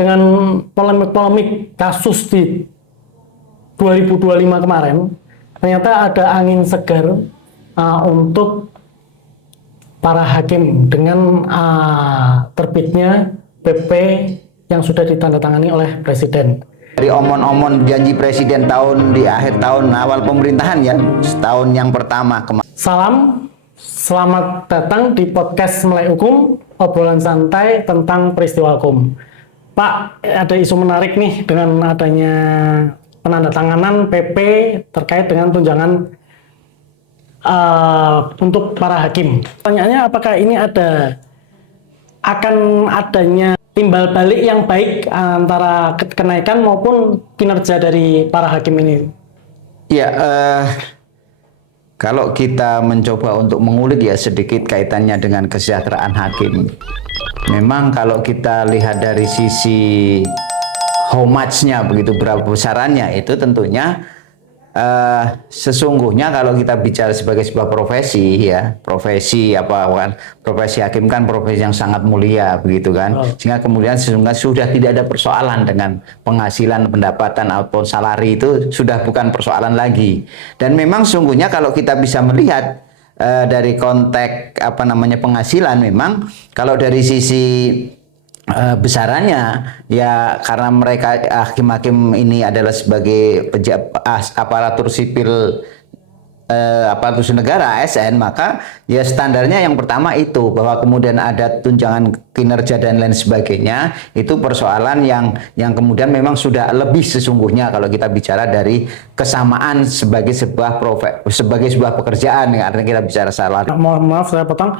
dengan polemik-polemik kasus di 2025 kemarin, ternyata ada angin segar untuk para hakim dengan terbitnya PP yang sudah ditandatangani oleh Presiden. Dari omon-omon janji Presiden di akhir tahun awal pemerintahan ya, setahun yang pertama kemarin. Salam, selamat datang di podcast Melek Hukum, obrolan santai tentang peristiwa hukum. Pak, ada isu menarik nih dengan adanya penandatanganan PP terkait dengan tunjangan untuk para hakim. Pertanyaannya, apakah ini akan adanya timbal balik yang baik antara kenaikan maupun kinerja dari para hakim ini? Ya, kalau kita mencoba untuk mengulik ya sedikit kaitannya dengan kesejahteraan hakim. Memang kalau kita lihat dari sisi how much-nya begitu, berapa besarannya, itu tentunya sesungguhnya kalau kita bicara sebagai sebuah profesi ya, profesi hakim kan profesi yang sangat mulia begitu kan, sehingga kemudian sesungguhnya sudah tidak ada persoalan dengan penghasilan, pendapatan ataupun salari, itu sudah bukan persoalan lagi. Dan memang sesungguhnya kalau kita bisa melihat dari konteks penghasilan, memang kalau dari sisi besarannya ya, karena mereka hakim-hakim ini adalah sebagai aparatur sipil aparatur negara ASN, maka ya standarnya yang pertama itu, bahwa kemudian ada tunjangan kinerja dan lain sebagainya, itu persoalan yang kemudian memang sudah lebih sesungguhnya kalau kita bicara dari kesamaan sebagai sebuah pekerjaan, artinya kita bicara salah. Maaf saya potong.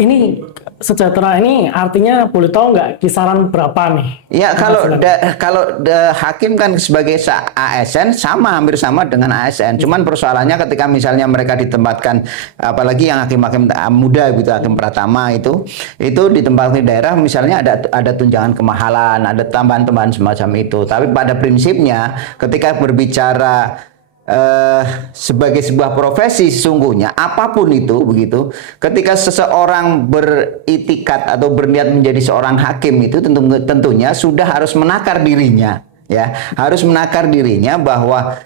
Ini sejahtera ini artinya boleh tahu nggak kisaran berapa nih? Ya, kalau hakim kan sebagai ASN hampir sama dengan ASN. Cuman persoalannya ketika misalnya mereka ditempatkan, apalagi yang hakim-hakim muda gitu, hakim pratama itu ditempatkan di daerah, misalnya ada tunjangan kemahalan, ada tambahan-tambahan semacam itu. Tapi pada prinsipnya ketika berbicara sebagai sebuah profesi, sesungguhnya apapun itu begitu, ketika seseorang beritikat atau berniat menjadi seorang hakim, itu tentunya sudah harus menakar dirinya ya, harus menakar dirinya bahwa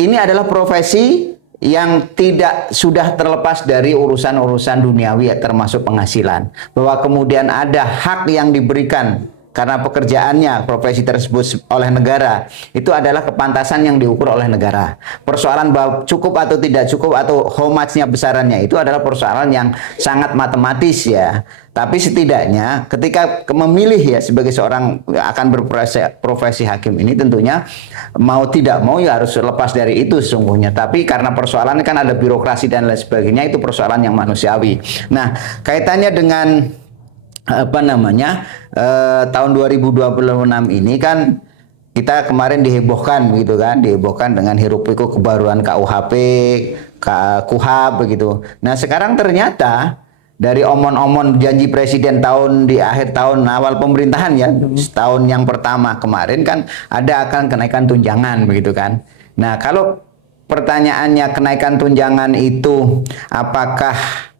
ini adalah profesi yang tidak sudah terlepas dari urusan-urusan duniawi ya, termasuk penghasilan, bahwa kemudian ada hak yang diberikan karena pekerjaannya, profesi tersebut oleh negara, itu adalah kepantasan yang diukur oleh negara. Persoalan bahwa cukup atau tidak cukup atau how much-nya besarannya, itu adalah persoalan yang sangat matematis ya. Tapi setidaknya ketika memilih ya sebagai seorang akan berprofesi hakim ini, tentunya mau tidak mau ya harus lepas dari itu sesungguhnya. Tapi karena persoalan kan ada birokrasi dan lain sebagainya, itu persoalan yang manusiawi. Nah, kaitannya dengan tahun 2026 ini kan kita kemarin dihebohkan gitu kan, dihebohkan dengan hiruk pikuk kebaruan KUHP, KUHAP begitu. Nah, sekarang ternyata dari omon-omon janji Presiden di akhir tahun awal pemerintahan ya, setahun yang pertama kemarin kan ada akan kenaikan tunjangan begitu kan. Nah, kalau pertanyaannya kenaikan tunjangan itu apakah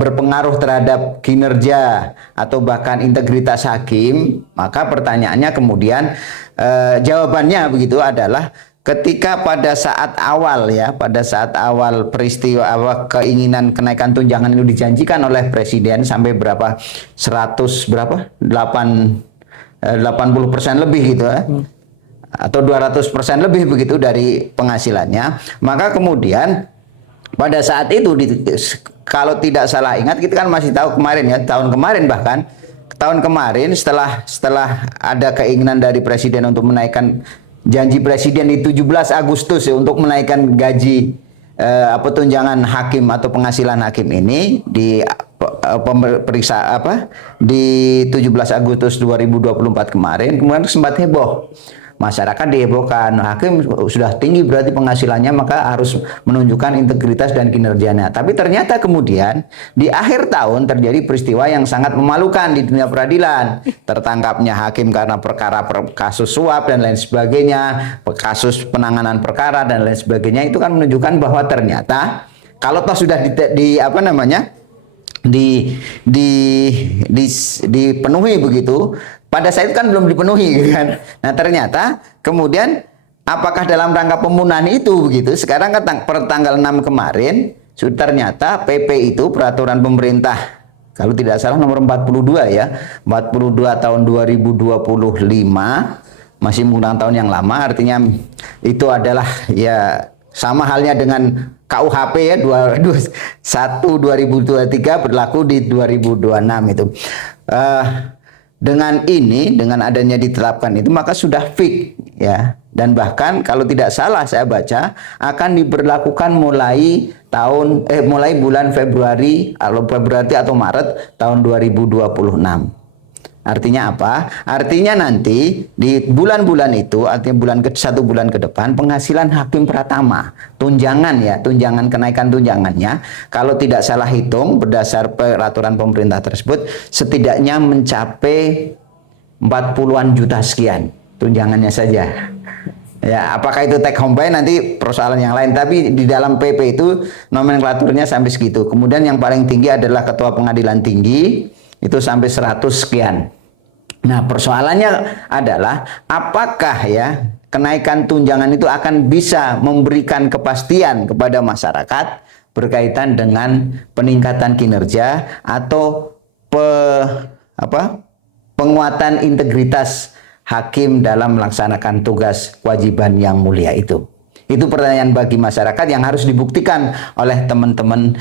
berpengaruh terhadap kinerja atau bahkan integritas hakim, maka pertanyaannya kemudian jawabannya begitu adalah ketika pada saat awal peristiwa keinginan kenaikan tunjangan itu dijanjikan oleh Presiden sampai berapa 80% lebih gitu ya, atau 200% lebih begitu dari penghasilannya, maka kemudian pada saat itu kalau tidak salah ingat, kita kan masih tahu kemarin ya, tahun kemarin setelah ada keinginan dari Presiden untuk menaikkan, janji Presiden di 17 Agustus ya, untuk menaikkan gaji tunjangan hakim atau penghasilan hakim ini di di 17 Agustus 2024 kemarin, kemudian sempat heboh. Masyarakat dihebohkan, hakim sudah tinggi berarti penghasilannya, maka harus menunjukkan integritas dan kinerjanya. Tapi ternyata kemudian di akhir tahun terjadi peristiwa yang sangat memalukan di dunia peradilan. Tertangkapnya hakim karena kasus suap dan lain sebagainya, kasus penanganan perkara dan lain sebagainya, itu kan menunjukkan bahwa ternyata kalau toh sudah dipenuhi begitu pada saat itu kan belum dipenuhi gitu kan. Nah, ternyata kemudian apakah dalam rangka pembunuhan itu begitu? Sekarang kan per tanggal 6 kemarin ternyata PP itu peraturan pemerintah kalau tidak salah nomor 42 ya, 42 tahun 2025 masih menggunakan tahun yang lama, artinya itu adalah ya sama halnya dengan KUHP ya 2023 berlaku di 2026 itu. Dengan ini, dengan adanya ditetapkan itu maka sudah fix ya. Dan bahkan kalau tidak salah saya baca akan diberlakukan mulai bulan Februari atau Maret tahun 2026. Artinya apa? Artinya nanti di bulan-bulan itu, artinya satu bulan ke depan, penghasilan hakim pratama, tunjangan kenaikan tunjangannya, kalau tidak salah hitung berdasar peraturan pemerintah tersebut, setidaknya mencapai 40-an juta sekian tunjangannya saja. Ya, apakah itu take home pay nanti persoalan yang lain, tapi di dalam PP itu nomenklaturnya sampai segitu. Kemudian yang paling tinggi adalah ketua pengadilan tinggi, itu sampai 100 sekian. Nah, persoalannya adalah apakah ya kenaikan tunjangan itu akan bisa memberikan kepastian kepada masyarakat berkaitan dengan peningkatan kinerja atau penguatan integritas hakim dalam melaksanakan tugas kewajiban yang mulia itu. Itu pertanyaan bagi masyarakat yang harus dibuktikan oleh teman-teman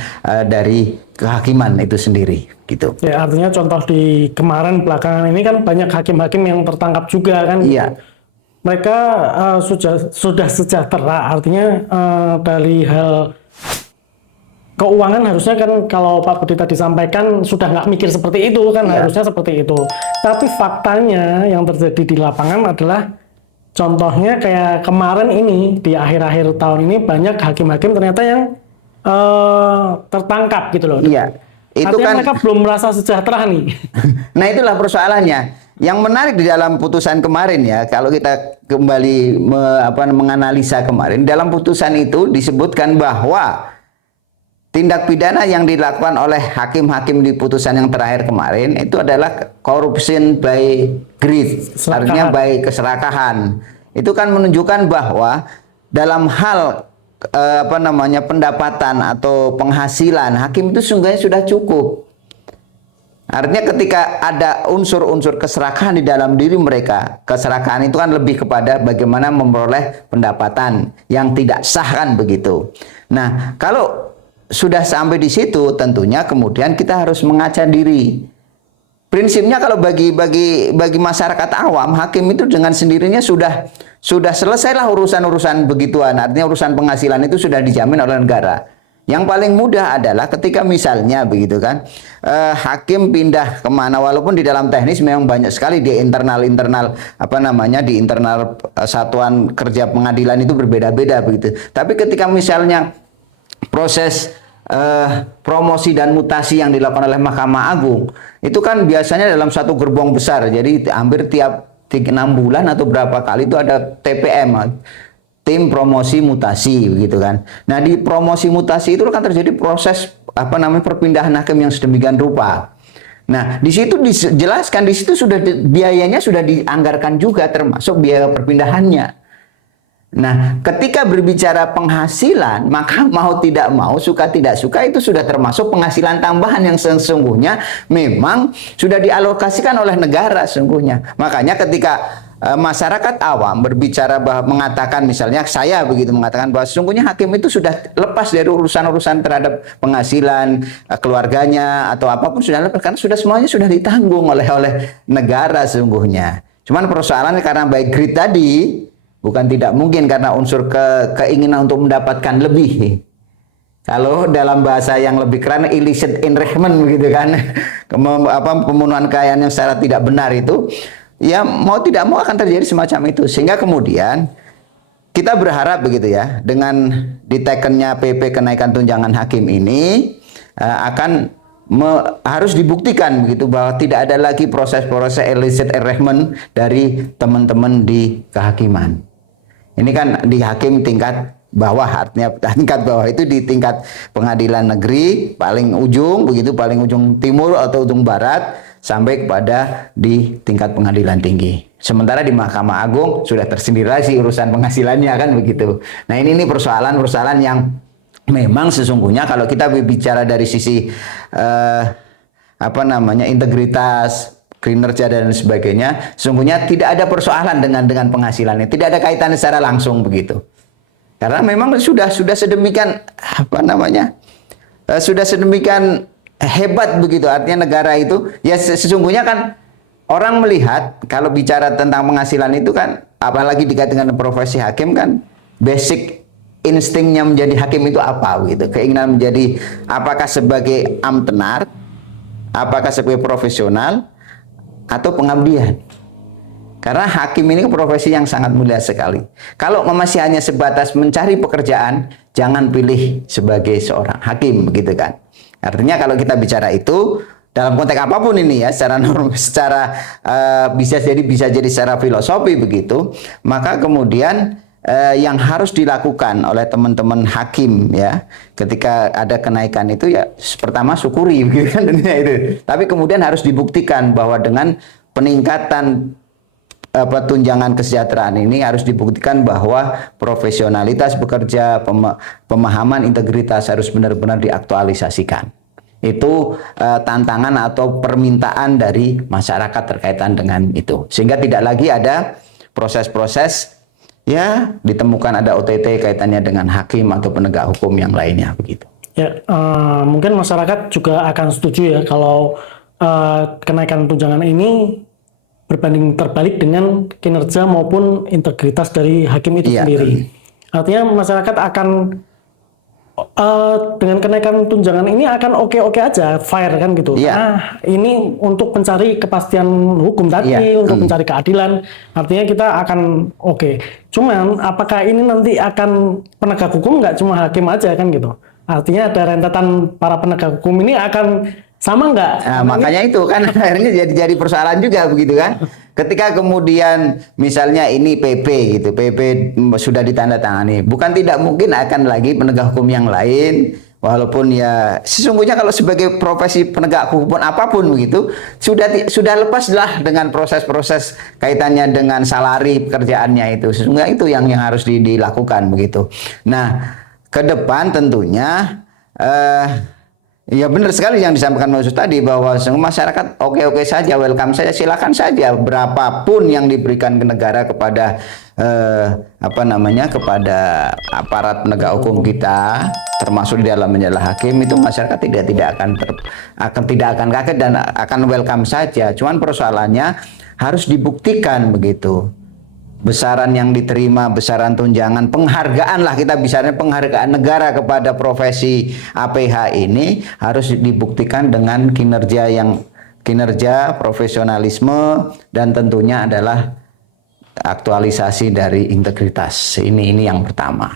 dari kehakiman itu sendiri, gitu. Ya, artinya contoh di kemarin belakangan ini kan banyak hakim-hakim yang tertangkap juga kan. Iya. Mereka sudah sejahtera, artinya dari hal keuangan harusnya kan kalau Pak Budi tadi sampaikan sudah nggak mikir seperti itu kan, harusnya seperti itu. Tapi faktanya yang terjadi di lapangan adalah contohnya kayak kemarin ini, di akhir-akhir tahun ini banyak hakim-hakim ternyata yang tertangkap gitu loh. Iya. Itu artinya kan mereka belum merasa sejahtera nih. Nah, itulah persoalannya. Yang menarik di dalam putusan kemarin ya, kalau kita kembali menganalisa kemarin, dalam putusan itu disebutkan bahwa tindak pidana yang dilakukan oleh hakim-hakim di putusan yang terakhir kemarin itu adalah corruption by greed, artinya by keserakahan. Itu kan menunjukkan bahwa dalam hal pendapatan atau penghasilan hakim itu sungguhnya sudah cukup. Artinya ketika ada unsur-unsur keserakahan di dalam diri mereka, keserakahan itu kan lebih kepada bagaimana memperoleh pendapatan yang tidak sah kan begitu. Nah, kalau sudah sampai di situ, tentunya kemudian kita harus mengaca diri. Prinsipnya kalau bagi masyarakat awam, hakim itu dengan sendirinya sudah selesailah urusan-urusan begituan. Artinya urusan penghasilan itu sudah dijamin oleh negara. Yang paling mudah adalah ketika misalnya begitu kan, hakim pindah kemana, walaupun di dalam teknis memang banyak sekali di internal di internal satuan kerja pengadilan itu berbeda-beda begitu. Tapi ketika misalnya proses promosi dan mutasi yang dilakukan oleh Mahkamah Agung itu kan biasanya dalam satu gerbong besar, jadi hampir tiap 6 bulan atau berapa kali itu ada TPM, tim promosi mutasi begitu kan. Nah, di promosi mutasi itu kan terjadi proses perpindahan hakim yang sedemikian rupa. Nah, di situ dijelaskan, di situ sudah biayanya sudah dianggarkan juga termasuk biaya perpindahannya. Nah, ketika berbicara penghasilan, maka mau tidak mau, suka tidak suka itu sudah termasuk penghasilan tambahan yang sesungguhnya memang sudah dialokasikan oleh negara sesungguhnya. Makanya ketika masyarakat awam berbicara mengatakan, misalnya saya begitu mengatakan bahwa sesungguhnya hakim itu sudah lepas dari urusan-urusan terhadap penghasilan keluarganya atau apapun sudah lepas, karena sudah semuanya sudah ditanggung oleh negara sesungguhnya. Cuman persoalannya karena by greed tadi, bukan tidak mungkin karena unsur keinginan untuk mendapatkan lebih. Kalau dalam bahasa yang lebih keren, illicit enrichment begitu kan, pembunuhan kekayaan yang secara tidak benar itu, ya mau tidak mau akan terjadi semacam itu. Sehingga kemudian kita berharap begitu ya, dengan ditekennya PP kenaikan tunjangan hakim ini harus dibuktikan begitu bahwa tidak ada lagi proses-proses illicit enrichment dari teman-teman di kehakiman. Ini kan di hakim tingkat bawah, artinya tingkat bawah itu di tingkat pengadilan negeri paling ujung begitu, paling ujung timur atau ujung barat, sampai kepada di tingkat pengadilan tinggi. Sementara di Mahkamah Agung sudah tersendiri lagi urusan penghasilannya kan begitu. Nah ini persoalan-persoalan yang memang sesungguhnya kalau kita bicara dari sisi integritas, kinerja dan sebagainya, sesungguhnya tidak ada persoalan dengan penghasilannya, tidak ada kaitan secara langsung begitu. Karena memang sudah sedemikian sudah sedemikian hebat begitu, artinya negara itu ya sesungguhnya kan orang melihat kalau bicara tentang penghasilan itu kan, apalagi dikaitkan dengan profesi hakim kan, basic instingnya menjadi hakim itu apa gitu, keinginan menjadi apakah sebagai amtenar, apakah sebagai profesional atau pengabdian. Karena hakim ini profesi yang sangat mulia sekali. Kalau masih hanya sebatas mencari pekerjaan, jangan pilih sebagai seorang hakim, begitu kan. Artinya kalau kita bicara itu dalam konteks apapun ini ya, bisa jadi secara filosofi begitu, maka kemudian yang harus dilakukan oleh teman-teman hakim ya, ketika ada kenaikan itu ya pertama syukuri begitu kan itu. Tapi kemudian harus dibuktikan bahwa dengan peningkatan tunjangan kesejahteraan ini harus dibuktikan bahwa profesionalitas bekerja, pemahaman integritas harus benar-benar diaktualisasikan. Itu tantangan atau permintaan dari masyarakat terkaitan dengan itu. Sehingga tidak lagi ada proses-proses ya ditemukan ada OTT kaitannya dengan hakim atau penegak hukum yang lainnya begitu. Ya, mungkin masyarakat juga akan setuju ya kalau kenaikan tunjangan ini berbanding terbalik dengan kinerja maupun integritas dari hakim itu sendiri. Artinya masyarakat akan dengan kenaikan tunjangan ini akan oke-oke aja, fair kan gitu. Nah, ini untuk mencari kepastian hukum tadi, untuk mencari keadilan. Artinya kita akan oke. Cuman apakah ini nanti akan penegak hukum nggak cuma hakim aja kan gitu? Artinya ada rentetan para penegak hukum ini akan sama nggak? Nah, makanya itu kan akhirnya jadi persoalan juga begitu kan. Ketika kemudian misalnya ini PP gitu, PP sudah ditandatangani, bukan tidak mungkin akan lagi penegak hukum yang lain, walaupun ya sesungguhnya kalau sebagai profesi penegak hukum apapun begitu sudah lepaslah dengan proses-proses kaitannya dengan salari pekerjaannya itu. Sesungguhnya itu yang harus dilakukan begitu. Nah, ke depan tentunya ya benar sekali yang disampaikan Mas Yusuf tadi bahwa masyarakat oke-oke saja, welcome saja, silakan saja berapapun yang diberikan ke negara kepada kepada aparat penegak hukum kita, termasuk di dalamnya adalah hakim, itu masyarakat tidak akan kaget dan akan welcome saja. Cuman persoalannya harus dibuktikan begitu. Besaran yang diterima, besaran tunjangan, penghargaan lah, kita bicaranya penghargaan negara kepada profesi APH ini harus dibuktikan dengan kinerja, profesionalisme, dan tentunya adalah aktualisasi dari integritas. Ini yang pertama.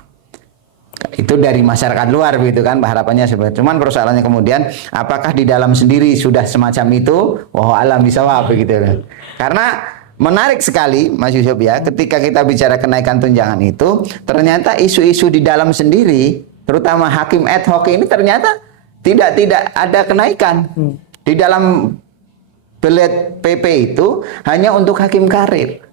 Itu dari masyarakat luar begitu kan, harapannya seperti itu. Cuman persoalannya kemudian apakah di dalam sendiri sudah semacam itu? Wallahu a'lam bishawab begitu kan. Karena menarik sekali Mas Yusuf ya, ketika kita bicara kenaikan tunjangan itu, ternyata isu-isu di dalam sendiri, terutama hakim ad hoc ini ternyata tidak ada kenaikan. Di dalam belet PP itu hanya untuk hakim karir.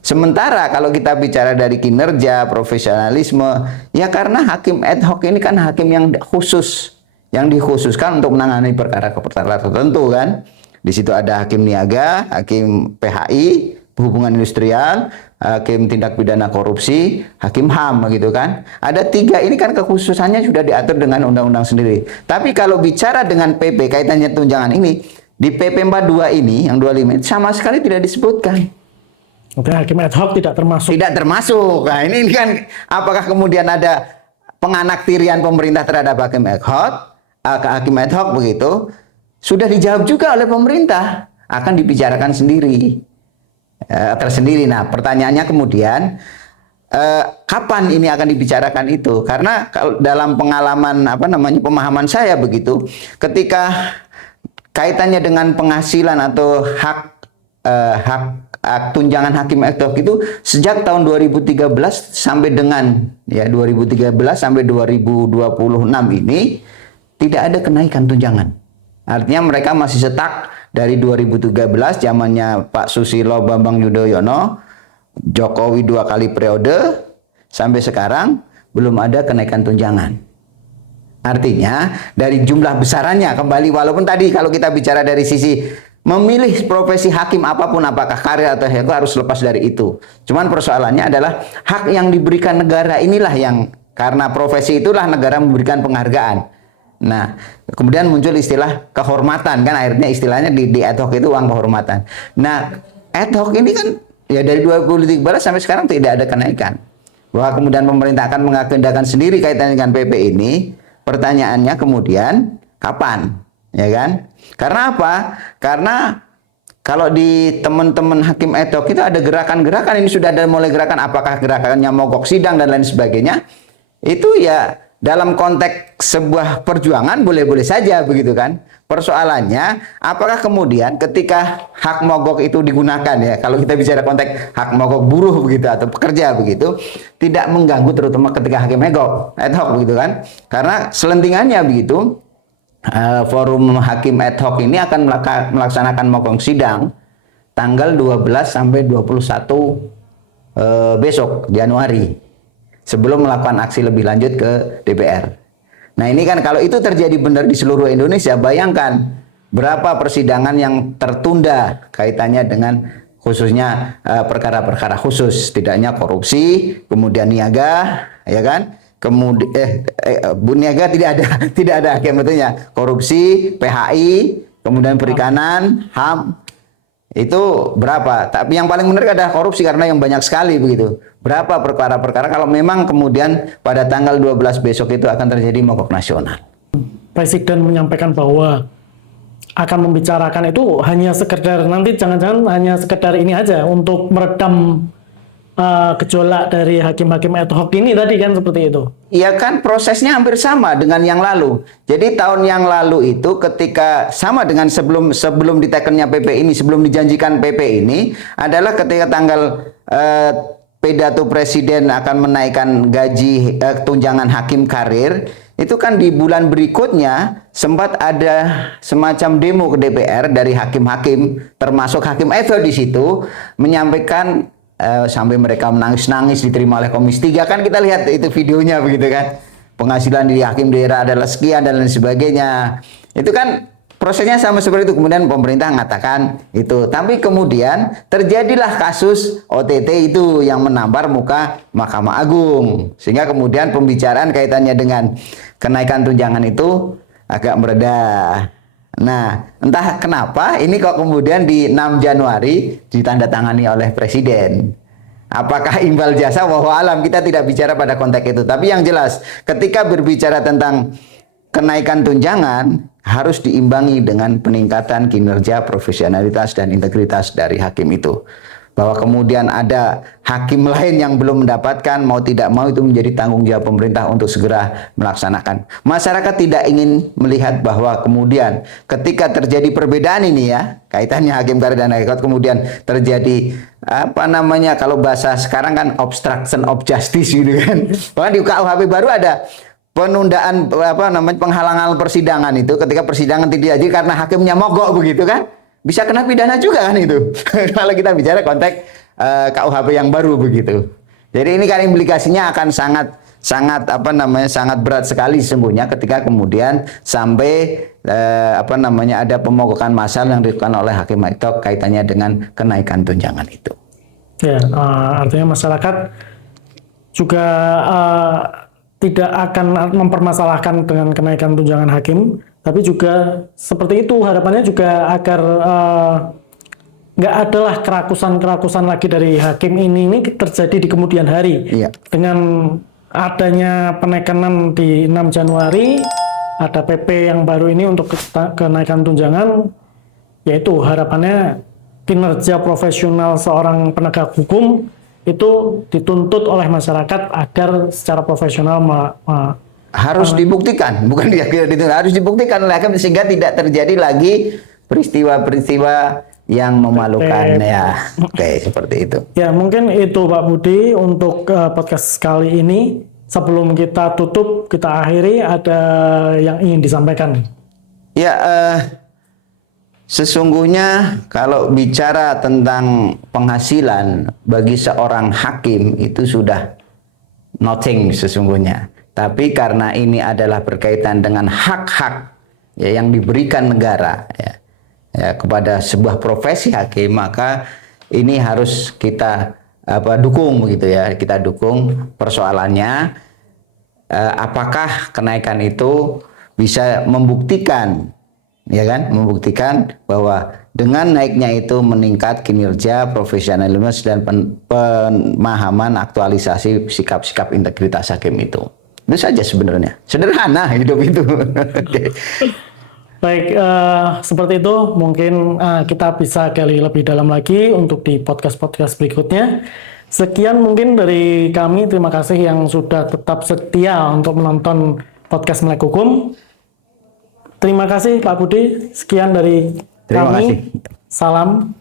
Sementara kalau kita bicara dari kinerja, profesionalisme, ya karena hakim ad hoc ini kan hakim yang khusus, yang dikhususkan untuk menangani perkara-perkara tertentu kan. Di situ ada hakim niaga, hakim PHI, hubungan industrial, hakim tindak pidana korupsi, hakim HAM gitu kan. Ada 3 ini kan kekhususannya sudah diatur dengan undang-undang sendiri. Tapi kalau bicara dengan PP kaitannya tunjangan ini, di PP 42 ini yang 25 sama sekali tidak disebutkan. Oke, hakim ad hoc tidak termasuk. Tidak termasuk. Nah, ini kan apakah kemudian ada penganaktirian pemerintah terhadap hakim ad hoc begitu? Sudah dijawab juga oleh pemerintah, akan dibicarakan tersendiri. Nah, pertanyaannya kemudian kapan ini akan dibicarakan itu? Karena kalau dalam pengalaman pemahaman saya begitu, ketika kaitannya dengan penghasilan atau hak tunjangan hakim ad hoc itu sejak tahun 2013 sampai dengan 2013 sampai 2026 ini tidak ada kenaikan tunjangan. Artinya mereka masih stuck dari 2013 zamannya Pak Susilo Bambang Yudhoyono, Jokowi 2 kali periode, sampai sekarang belum ada kenaikan tunjangan. Artinya dari jumlah besarannya kembali, walaupun tadi kalau kita bicara dari sisi memilih profesi hakim apapun, apakah karir atau itu harus lepas dari itu. Cuman persoalannya adalah hak yang diberikan negara inilah yang, karena profesi itulah negara memberikan penghargaan. Nah, kemudian muncul istilah kehormatan, kan akhirnya istilahnya di ad hoc itu uang kehormatan. Nah, ad hoc ini kan ya dari 2013 sampai sekarang tidak ada kenaikan. Bahwa kemudian pemerintah akan mengagendakan sendiri kaitan dengan PP ini, pertanyaannya kemudian kapan? Ya kan? Karena apa? Karena kalau di teman-teman hakim ad hoc itu ada gerakan-gerakan, ini sudah ada mulai gerakan, apakah gerakannya mogok sidang dan lain sebagainya. Itu ya dalam konteks sebuah perjuangan boleh-boleh saja begitu kan. Persoalannya apakah kemudian ketika hak mogok itu digunakan, ya kalau kita bicara konteks hak mogok buruh begitu atau pekerja begitu, tidak mengganggu terutama ketika hakim mogok ad hoc begitu kan. Karena selentingannya begitu, forum hakim ad hoc ini akan melaksanakan mogok sidang tanggal 12 sampai 21 besok Januari, sebelum melakukan aksi lebih lanjut ke DPR. Nah ini kan kalau itu terjadi benar di seluruh Indonesia, bayangkan berapa persidangan yang tertunda kaitannya dengan khususnya perkara-perkara khusus, tidaknya korupsi, kemudian niaga, ya kan? Kemudian niaga tidak ada hakim, betulnya korupsi, PHI, kemudian perikanan, HAM. Itu berapa? Tapi yang paling menarik adalah korupsi karena yang banyak sekali begitu. Berapa perkara-perkara kalau memang kemudian pada tanggal 12 besok itu akan terjadi mogok nasional. Presiden menyampaikan bahwa akan membicarakan itu hanya sekedar, nanti jangan-jangan hanya sekedar ini aja untuk meredam gejolak dari hakim-hakim ad hoc ini tadi kan, seperti itu. Iya kan, prosesnya hampir sama dengan yang lalu. Jadi tahun yang lalu itu ketika sama dengan sebelum ditekennya PP ini, sebelum dijanjikan PP ini adalah ketika tanggal pidato presiden akan menaikkan gaji tunjangan hakim karir, itu kan di bulan berikutnya sempat ada semacam demo ke DPR dari hakim-hakim, termasuk hakim Evo di situ, menyampaikan sampai mereka menangis-nangis, diterima oleh Komisi 3, kan kita lihat itu videonya begitu kan. Penghasilan di hakim daerah adalah sekian dan lain sebagainya. Itu kan prosesnya sama seperti itu. Kemudian pemerintah mengatakan itu. Tapi kemudian terjadilah kasus OTT itu yang menampar muka Mahkamah Agung. Sehingga kemudian pembicaraan kaitannya dengan kenaikan tunjangan itu agak meredah. Nah, entah kenapa ini kok kemudian di 6 Januari ditandatangani oleh Presiden. Apakah imbal jasa? Wallahu alam, kita tidak bicara pada konteks itu. Tapi yang jelas, ketika berbicara tentang kenaikan tunjangan, harus diimbangi dengan peningkatan kinerja, profesionalitas, dan integritas dari hakim itu. Bahwa kemudian ada hakim lain yang belum mendapatkan, mau tidak mau itu menjadi tanggung jawab pemerintah untuk segera melaksanakan. Masyarakat tidak ingin melihat bahwa kemudian ketika terjadi perbedaan ini ya, kaitannya hakim karir dan hakim, kemudian terjadi kalau bahasa sekarang kan obstruction of justice gitu kan. Bahkan di KUHP baru ada penundaan penghalangan persidangan itu ketika persidangan tidak jadi karena hakimnya mogok begitu kan. Bisa kena pidana juga kan itu. Kalau kita bicara konteks KUHP yang baru begitu. Jadi ini kan implikasinya akan sangat berat sekali sesungguhnya ketika kemudian sampai ada pemogokan massal yang dilakukan oleh hakim ad hoc kaitannya dengan kenaikan tunjangan itu. Ya, artinya masyarakat juga tidak akan mempermasalahkan dengan kenaikan tunjangan hakim, tapi juga seperti itu harapannya juga agar nggak adalah kerakusan lagi dari hakim ini terjadi di kemudian hari. Iya. Dengan adanya penekanan di 6 Januari, ada PP yang baru ini untuk kenaikan tunjangan, yaitu harapannya kinerja profesional seorang penegak hukum itu dituntut oleh masyarakat agar secara profesional harus dibuktikan, bukan harus dibuktikan oleh hakim sehingga tidak terjadi lagi peristiwa-peristiwa yang memalukan. Ya, oke, seperti itu. Ya, mungkin itu Pak Budi untuk podcast kali ini. Sebelum kita tutup, kita akhiri, ada yang ingin disampaikan? Ya, Sesungguhnya kalau bicara tentang penghasilan bagi seorang hakim itu sudah nothing sesungguhnya. Tapi karena ini adalah berkaitan dengan hak-hak ya, yang diberikan negara ya, kepada sebuah profesi hakim, maka ini harus kita dukung begitu ya. Kita dukung persoalannya. Apakah kenaikan itu bisa membuktikan, ya kan, membuktikan bahwa dengan naiknya itu meningkat kinerja, profesionalisme dan pemahaman aktualisasi sikap-sikap integritas hakim itu. Itu saja sebenarnya. Sederhana hidup itu. Oke. Baik, seperti itu mungkin kita bisa gali lebih dalam lagi untuk di podcast-podcast berikutnya. Sekian mungkin dari kami, terima kasih yang sudah tetap setia untuk menonton podcast Melek Hukum. Terima kasih Pak Budi, sekian dari Terima kami. kasih. Salam.